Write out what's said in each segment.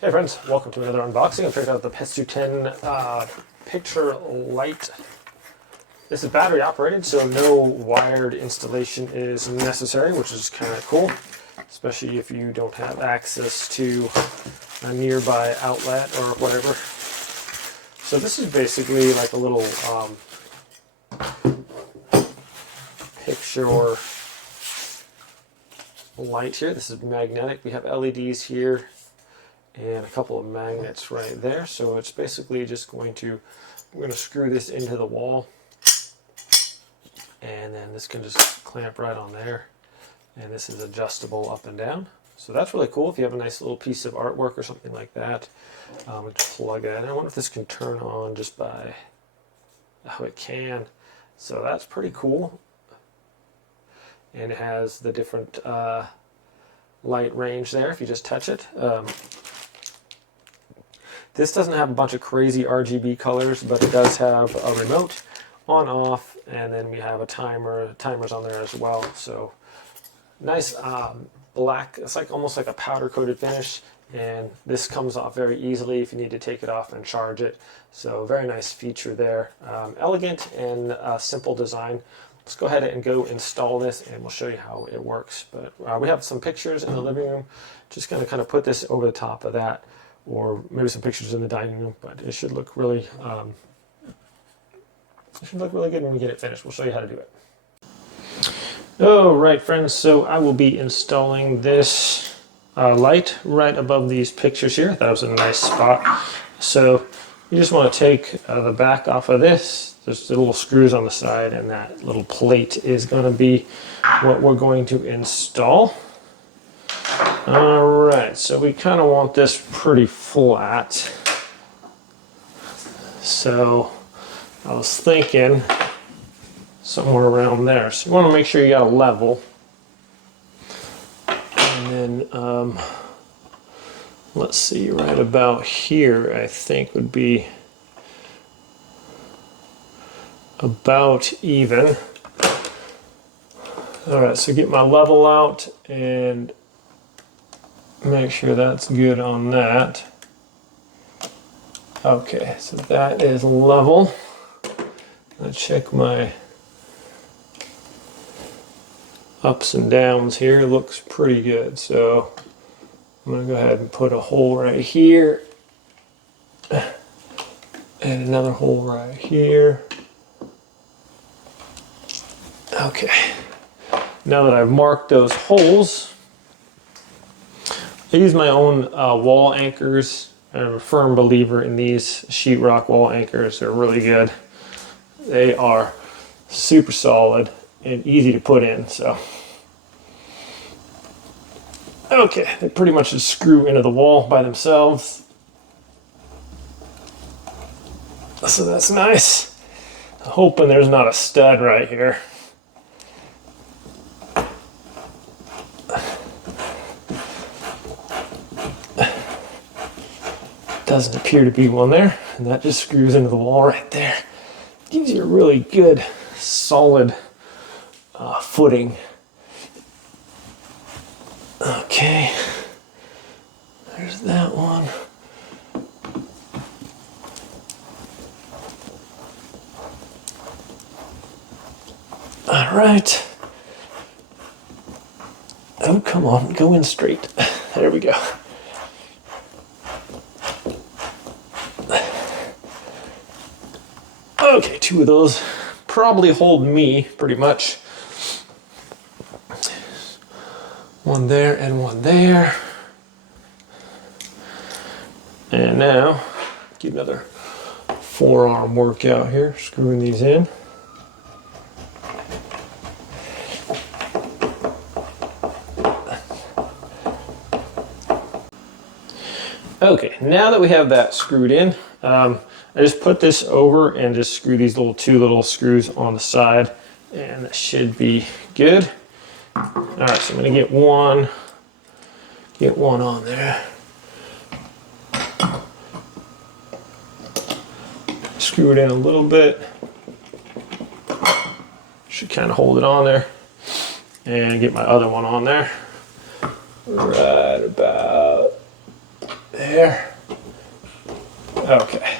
Hey friends, welcome to another unboxing. I picked out the PESUTEN Picture Light. This is battery operated, so no wired installation is necessary, which is kind of cool, especially if you don't have access to a nearby outlet or whatever. So this is basically like a little picture light here. This is magnetic. We have LEDs here and a couple of magnets right there. So it's basically just we're going to screw this into the wall, and then this can just clamp right on there, and this is adjustable up and down. So that's really cool if you have a nice little piece of artwork or something like that. We can plug it in. I wonder if this can turn on just by, oh, it can. So that's pretty cool. And it has the different light range there if you just touch it. This doesn't have a bunch of crazy RGB colors, but it does have a remote, on, off, and then we have a timer. Timer's on there as well. So nice black. It's like almost like a powder coated finish, and this comes off very easily if you need to take it off and charge it. So very nice feature there. Elegant and simple design. Let's go ahead and go install this, and we'll show you how it works. But we have some pictures in the living room. Just going to kind of put this over the top of that, or maybe some pictures in the dining room. But it should look really, good when we get it finished. We'll show you how to do it. All right, friends. So I will be installing this light right above these pictures here. That was a nice spot. So you just want to take the back off of this. There's the little screws on the side, and that little plate is going to be what we're going to install. All right, so we kind of want this pretty flat. So I was thinking somewhere around there. So you want to make sure you got a level. And then let's see, right about here I think would be about even. All right, so get my level out and make sure that's good on that. Okay, so that is level. I'll check my ups and downs here. It looks pretty good. So I'm gonna go ahead and put a hole right here and another hole right here. Okay, now that I've marked those holes, I use my own wall anchors. I'm a firm believer in these sheetrock wall anchors. They're really good. They are super solid and easy to put in. So, okay, they pretty much just screw into the wall by themselves. So that's nice. I'm hoping there's not a stud right here. Doesn't appear to be one there, and that just screws into the wall right there. Gives you a really good solid footing. Okay, there's that one. All right. Oh, come on, go in straight. There we go. Okay, two of those probably hold me pretty much. One there and one there. And now, get another forearm workout here, screwing these in. Okay, now that we have that screwed in, I just put this over and just screw these two little screws on the side, and that should be good. All right, so I'm gonna get one on there. Screw it in a little bit. Should kind of hold it on there, and get my other one on there. Right about there. Okay.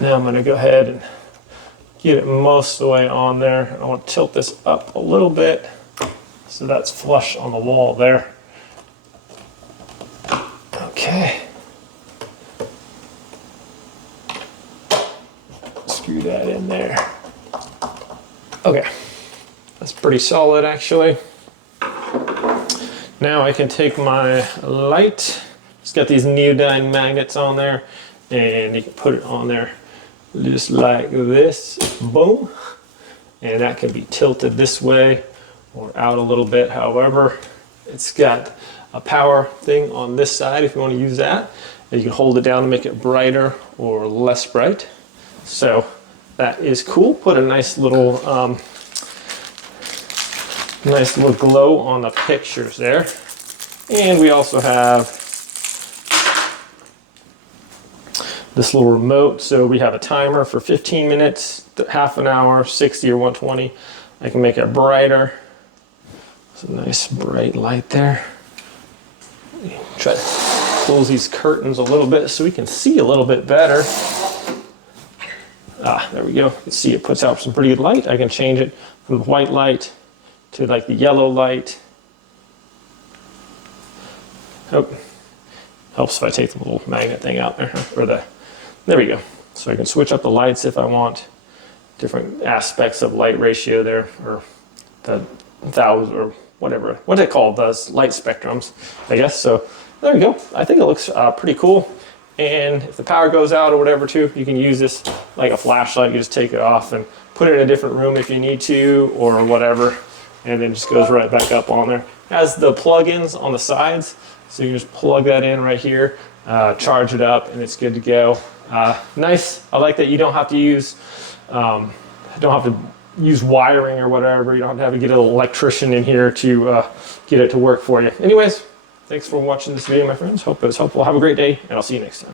Now I'm going to go ahead and get it most of the way on there. I want to tilt this up a little bit so that's flush on the wall there. Okay. Screw that in there. Okay. That's pretty solid actually. Now I can take my light. It's got these neodyne magnets on there, and you can put it on there just like this. Boom. And that can be tilted this way or out a little bit. However, it's got a power thing on this side if you want to use that. And you can hold it down to make it brighter or less bright. So that is cool. Put a nice little glow on the pictures there. And we also have this little remote. So we have a timer for 15 minutes, half an hour, 60 or 120. I can make it brighter. It's a nice bright light there. Try to close these curtains a little bit so we can see a little bit better. Ah, there we go. You can see it puts out some pretty good light. I can change it from the white light to like the yellow light. Oh, helps if I take the little magnet thing out there, or there we go. So I can switch up the lights if I want. Different aspects of light ratio there, or the thousand, or whatever. What's it called? Those light spectrums, I guess. So there we go. I think it looks pretty cool. And if the power goes out or whatever too, you can use this like a flashlight. You just take it off and put it in a different room if you need to, or whatever. And then just goes right back up on there. It has the plug-ins on the sides, so you can just plug that in right here, charge it up, and it's good to go. Nice. I like that you don't have to use wiring or whatever. You don't have to get an electrician in here to get it to work for you. Anyways, thanks for watching this video, my friends. Hope it was helpful. Have a great day, and I'll see you next time.